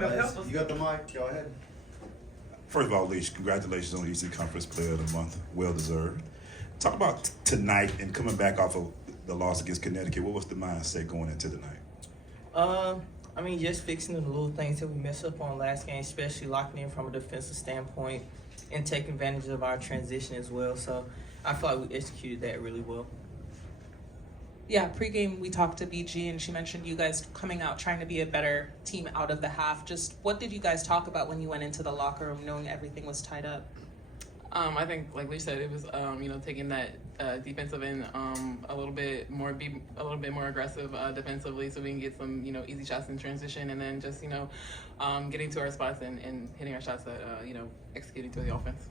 You got the mic. Go ahead. First of all, Leash, congratulations on the Eastern Conference Player of the Month. Well deserved. Talk about tonight and coming back off of the loss against Connecticut. What was the mindset going into the night? Just fixing the little things that we messed up on last game, especially locking in from a defensive standpoint and taking advantage of our transition as well. So I feel like we executed that really well. Yeah, pregame we talked to BG and she mentioned you guys coming out trying to be a better team out of the half. Just what did you guys talk about when you went into the locker room knowing everything was tied up? I think, like Lee said, it was taking that defensive end a little bit more aggressive defensively, so we can get some easy shots in transition, and then just getting to our spots and hitting our shots that executing to the offense.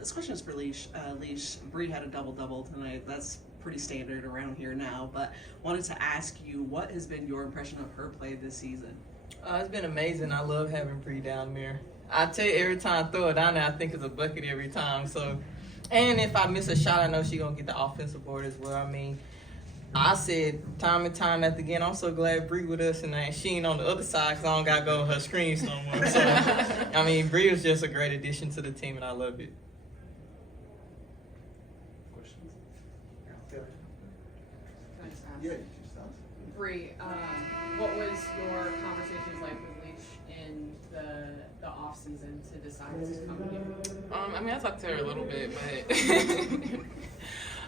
This question is for Leash. Leash, Bree had a double-double tonight. That's pretty standard around here now, but wanted to ask you, what has been your impression of her play this season? It's been amazing. I love having Bree down there. I tell you, every time I throw it down there, I think it's a bucket every time. So, and if I miss a shot, I know she's going to get the offensive board as well. I said time and time after again, I'm so glad Bree with us, and she ain't on the other side because I don't got to go on her screens no more. So, Bree was just a great addition to the team, and I love it. Questions? Yeah, you can start. Bree, what was your conversations like with Leash in the off season to decide to come here? I talked to her a little bit,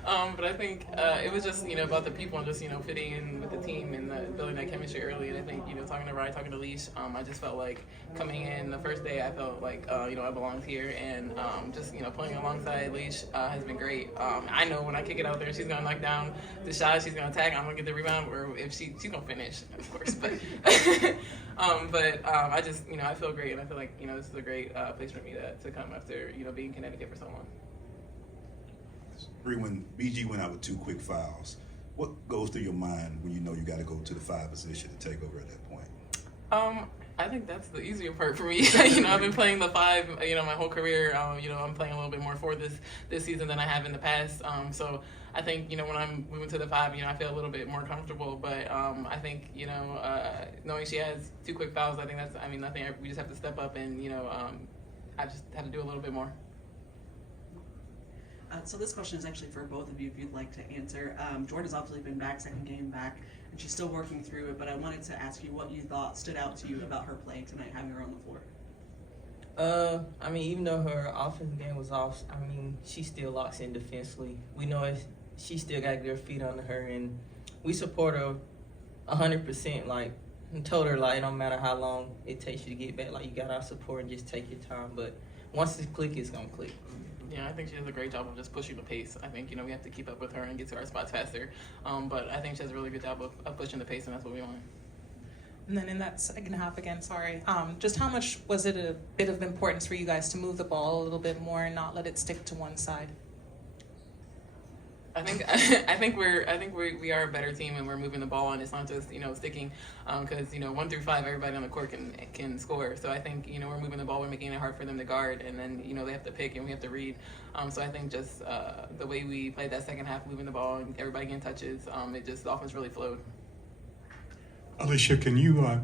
but I think it was just about the people and just fitting in with the team and building that chemistry early. And I think talking to Rhyne, talking to Leash, I just felt like coming in the first day, I felt like I belonged here, and just playing alongside Leash has been great. I know when I kick it out there, she's gonna knock down the shot, she's gonna tag, I'm gonna get the rebound, or if she's gonna finish, of course. But I just I feel great, and I feel like this is a great place for me to come after being in Connecticut for so long. Bree, when BG went out with 2 quick fouls, what goes through your mind when you know you got to go to the 5 position to take over at that point? I think that's the easier part for me. I've been playing the 5, my whole career. I'm playing a little bit more for this season than I have in the past. So I think, when I'm moving to the 5, I feel a little bit more comfortable. But I think, knowing she has 2 quick fouls, I think that's, we just have to step up and, I just have to do a little bit more. So this question is actually for both of you, if you'd like to answer. Jordon's obviously been back, second game back, and she's still working through it, but I wanted to ask you what you thought stood out to you about her play tonight, having her on the floor. Even though her offensive game was off, she still locks in defensively. We know she still got to get her feet under her, and we support her 100%. And told her, it don't matter how long it takes you to get back, you got our support and just take your time. But once it clicks, it's going to click. Yeah, I think she does a great job of just pushing the pace. I think, we have to keep up with her and get to our spots faster. But I think she does a really good job of pushing the pace, and that's what we want. And then in that second half again, just how much was it a bit of importance for you guys to move the ball a little bit more and not let it stick to one side? I think we are a better team, and we're moving the ball, and it's not just sticking, because 1 through 5 everybody on the court can score. So I think we're moving the ball, we're making it hard for them to guard, and then they have to pick and we have to read. So I think just the way we played that second half, moving the ball and everybody getting touches, the offense really flowed. Allisha, can you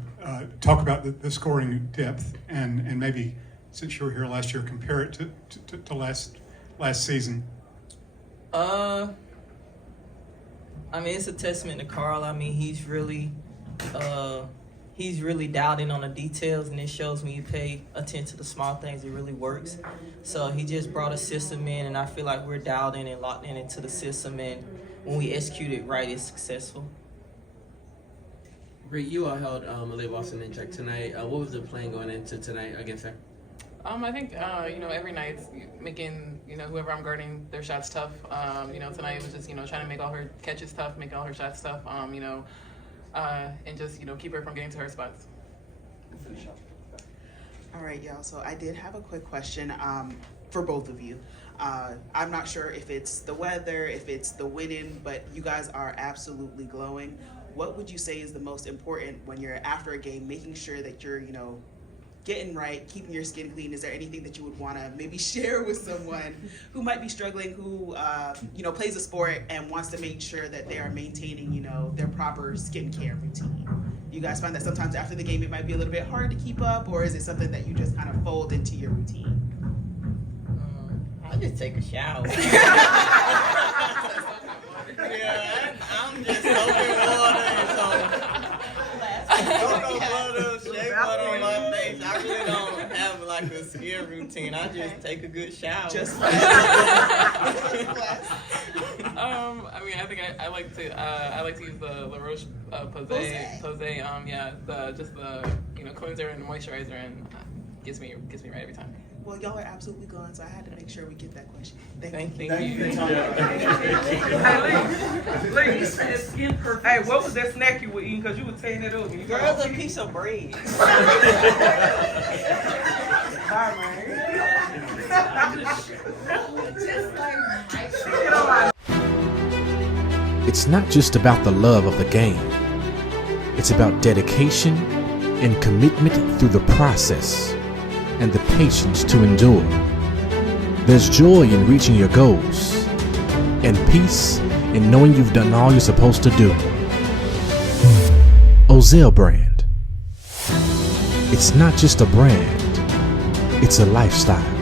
talk about the scoring depth and maybe, since you were here last year, compare it to last season? It's a testament to Carl. He's really dialed in on the details, and it shows me you pay attention to the small things. It really works. So he just brought a system in, and I feel like we're dialed in and locked in into the system, and when we execute it right, it's successful. Bree, you all held Malay Boston in check tonight. What was the plan going into tonight against her? I think, every night making, whoever I'm guarding, their shots tough. Tonight it was just, trying to make all her catches tough, make all her shots tough, and just, keep her from getting to her spots. All right, y'all. So I did have a quick question for both of you. I'm not sure if it's the weather, if it's the winning, but you guys are absolutely glowing. What would you say is the most important when you're after a game, making sure that you're, getting right, keeping your skin clean? Is there anything that you would want to maybe share with someone who might be struggling, who plays a sport and wants to make sure that they are maintaining, their proper skincare routine? you guys find that sometimes after the game it might be a little bit hard to keep up, or is it something that you just kind of fold into your routine? I just take a shower. Yeah, I'm just soaking water and cocoa butter, shea butter on my face. I really don't have like a skill routine. I just take a good shower. Just I mean, I think I like to use the La Roche Posay. Yeah, just the cleanser and moisturizer, and gets me right every time. Well, y'all are absolutely glowing, so I had to make sure we get that question. Thank you. Thank you. Hey, what was that snack you were eating? Because you were tearing it up. Girl's a piece of bread. It's not just about the love of the game. It's about dedication and commitment through the process and the patience to endure. There's joy in reaching your goals and peace in knowing you've done all you're supposed to do. Ozell brand. It's not just a brand, it's a lifestyle.